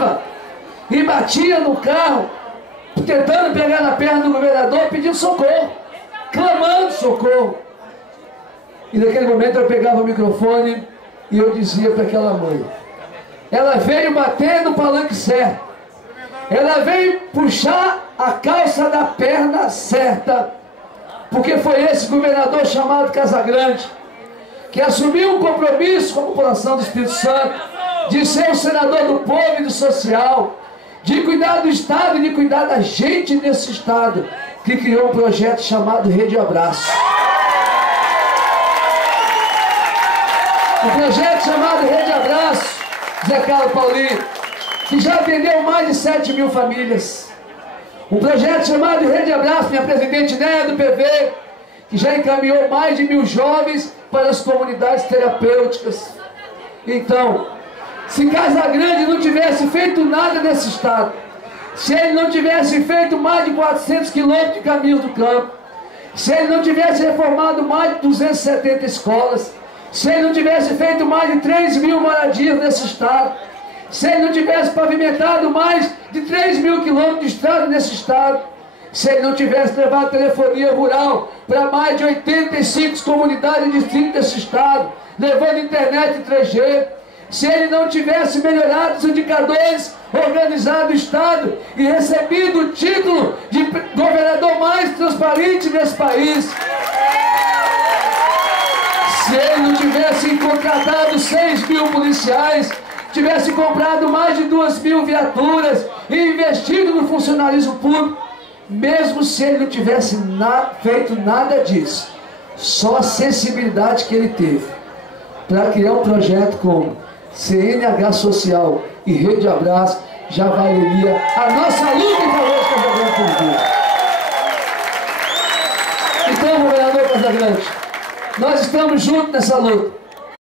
parava e batia no carro, tentando pegar na perna do governador, pedindo socorro, clamando socorro. E naquele momento eu pegava o microfone e eu dizia para aquela mãe: ela veio bater no palanque certo, ela veio puxar a calça da perna certa, porque foi esse governador chamado Casagrande que assumiu um compromisso com a população do Espírito Santo de ser o senador do povo e do social, de cuidar do Estado e de cuidar da gente nesse Estado, que criou um projeto chamado Rede Abraço. Um projeto chamado Rede Abraço, Zé Carlos Paulinho, que já atendeu mais de 7 mil famílias. Um projeto chamado Rede Abraço, minha presidente Néia do PV, que já encaminhou mais de 1000 jovens para as comunidades terapêuticas. Então, se Casagrande não tivesse feito nada nesse estado, se ele não tivesse feito mais de 400 quilômetros de caminhos do campo, se ele não tivesse reformado mais de 270 escolas, se ele não tivesse feito mais de 3.000 moradias nesse estado, se ele não tivesse pavimentado mais de 3.000 quilômetros de estrada nesse estado, se ele não tivesse levado telefonia rural para mais de 85 comunidades e distritos desse estado, levando internet 3G, se ele não tivesse melhorado os indicadores, organizado o estado e recebido o título de governador mais transparente desse país, se ele não tivesse contratado 6.000 policiais, tivesse comprado mais de 2.000 viaturas e investido no funcionalismo público, mesmo se ele não tivesse feito nada disso, só a sensibilidade que ele teve para criar um projeto como CNH Social e Rede Abraço já valeria a nossa luta em favor de Casagrande por Deus. Então, governador Casagrande, nós estamos juntos nessa luta.